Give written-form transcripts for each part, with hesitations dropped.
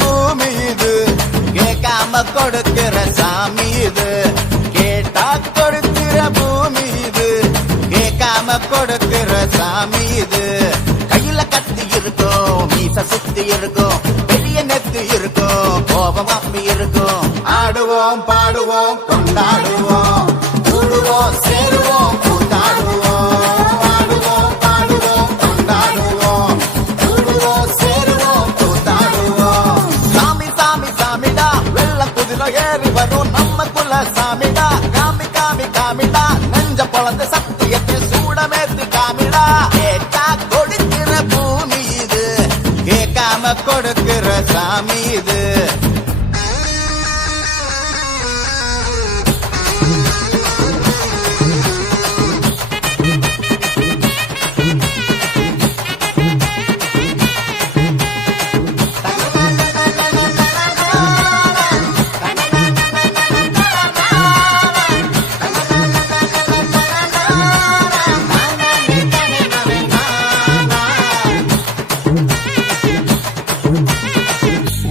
பூமி இது, கேட்காம கொடுக்கிற சாமி இது. கேட்டா கொடுக்கிற பூமி இது, கேட்காம கொடுக்கிற சாமி இது. கையில கத்தி இருக்கும், மீச சுத்தி இருக்கும், பெரிய நெத்து இருக்கும், கோபம் அப்படி இருக்கும். ஆடுவோம் பாடுவோம் கொண்டாடுவோம், கூடுவோம் சேருவோம் கூத்தாடுவோம். ஆடுவோம் பாடுவோம் கொண்டாடுவோம், கூடுவோம் சேருவோம் கூத்தாடுவோம். சாமி சாமி சாமிடா, வெள்ள குதிரை ஏறி வரும் நம்ம குல சாமிடா. காமி காமி காமிடா, நெஞ்ச பொழந்த சத்தியத்தை சூடமேத்து காமிடா. கேட்டா கொடுக்கிற பூமி இது, கேட்காம கொடுக்கிற சாமி இது.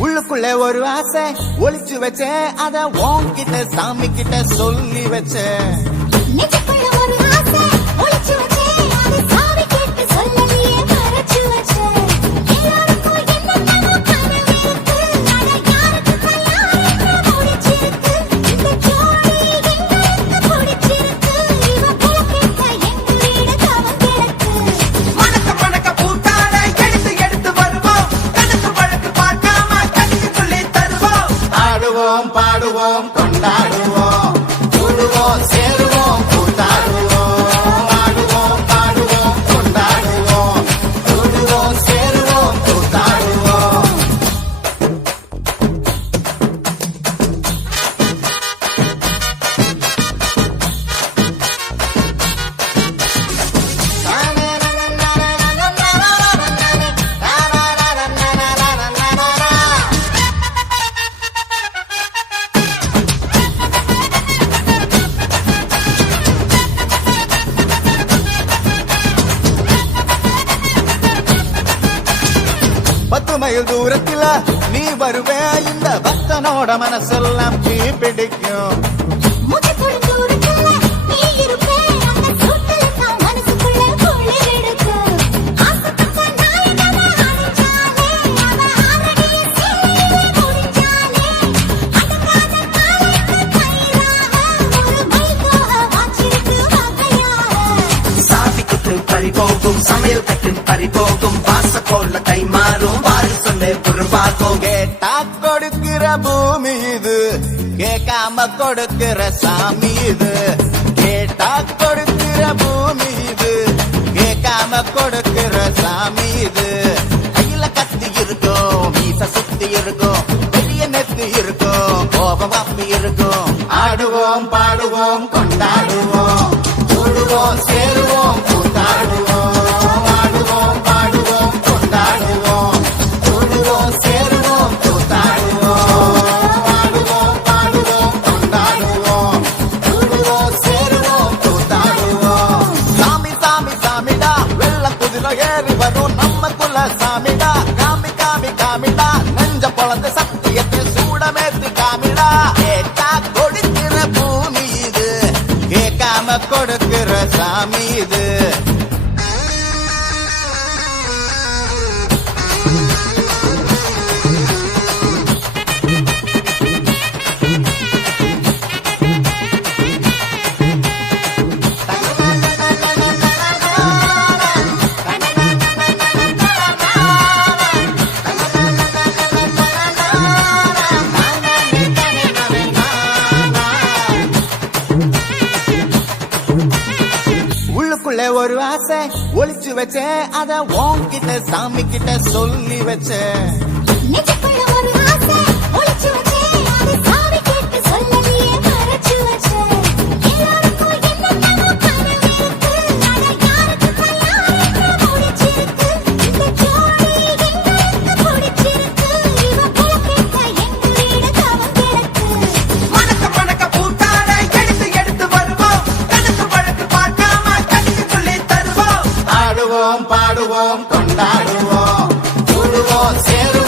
உள்ளுக்குள்ள ஒரு ஆசை ஒளிச்சு வச்சேன், அத உன்கிட்ட சாமி கிட்ட சொல்லி வச்சேன். நெஞ்சுக்குள்ள ஒரு ஆசை ஒளிச்சு வச்சேன், அது சாமி கிட்ட சொல்லலையே மறைச்சு வச்சேன். எல்லாருக்கும் என்னென்னமோ கனவு இருக்கு, ஆனா யாருக்கும் யாருக்கு பிடிச்சிருக்கு. இந்த ஜோடி எங்களுக்கு பிடிச்சிருக்கு, இவ போக்கிட்ட எங்க வீடு தவம் கிடக்கு. மணக்க மணக்க பூத்தாட எடுத்து எடுத்து வருவோம், கணக்கு வழக்கு பார்க்காம கண்ணுக்குள்ளே தருவோம். ஆடுவோம் பாடுவோம் கொண்டாடுவோம், கூடுவோம் சேருவோம் கூத்தாடுவோம். ஆடுவோம் பாடுவோம் கொண்டாடுவோம், கூடுவோம் சேருவோம் கூத்தாடுவோம். பத்து மைல் தூரத்துல நீ வருவே, இந்த பக்தனோட மனசெல்லாம் தீ பிடிக்கும். முகத்தோட தூரத்துல நீ இருப்பே, அந்த சூட்டுல தான் மனசுக்குள்ள குளிர் எடுக்கு. ஆசைப்பட்ட நாயகனை அணைச்சாலே, அவ ஆரடிய சீலையிலே முடிச்சாலே. அடங்காத காலைக்கு கயிறாக, ஒரு மைக்கோக வாச்சிருக்கு வகையாக. சாமி குத்து பறிபோகும், சமையல் கட்டு பறிபோகும், வாச போல கை மாறும், வாரி சொல்ல பொருள்பாகும். கேட்டா கொடுக்கிற பூமி இது, கேட்காம கொடுக்கிற சாமி இது. கேட்டா கொடுக்கிற பூமி இது, கேட்காம கொடுக்கிற சாமி இது. கையில கத்தி இருக்கும், மீச சுத்தி இருக்கும், பெரிய நெத்து இருக்கும், கோபம் அப்படி இருக்கும். ஆடுவோம் பாடுவோம் கொண்டாடுவோம், கூடுவோம் சேருவோம் கூத்தாடுவோம். ஆடுவோம் பாடுவோம் கொண்டாடுவோம், கூடுவோம் சேருவோம் கூத்தாடுவோம். ஆடுவோம் பாடுவோம் கொண்டாடுவோம், கூடுவோம் சேருவோம் கூத்தாடுவோம். சாமி சாமி சாமிடா, வெள்ள குதிரை ஏறி வரும் நம்ம குல சாமிடா. காமி காமி காமிடா, நெஞ்ச பொழந்த சத்தியத்தை சூடமேத்து காமிடா. கேட்டா கொடுக்கிற பூமி இது, கேட்காம கொடுக்கிற சாமி இது. உள்ளுக்குள்ள ஒரு ஆசை ஒளிச்சு வச்சேன், அத உன்கிட்ட சாமி கிட்ட சொல்லி வச்சேன். நெஞ்சுக்குள்ள ஒரு ஆசை ஒளிச்சு வச்சேன், அது சாமி கிட்ட சொல்லலையே மறைச்சு வச்சேன். எல்லாருக்கும் என்னென்னமோ கனவு இருக்கு, ஆனா யாருக்கும் யாருக்கு பிடிச்சிருக்கு. இந்த ஜோடி எங்களுக்கு பிடிச்சிருக்கு, இவ போக்கிட்ட எங்க வீடு தவம் கிடக்கு. மணக்க மணக்க பூத்தாட எடுத்து எடுத்து வருவோம், கணக்கு வழக்கு பார்க்காம கண்ணுக்குள்ளே தருவோம். ஆடுவோம் பாடுவோம் கொண்டாடுவோம், கூடுவோம் சேருவோம்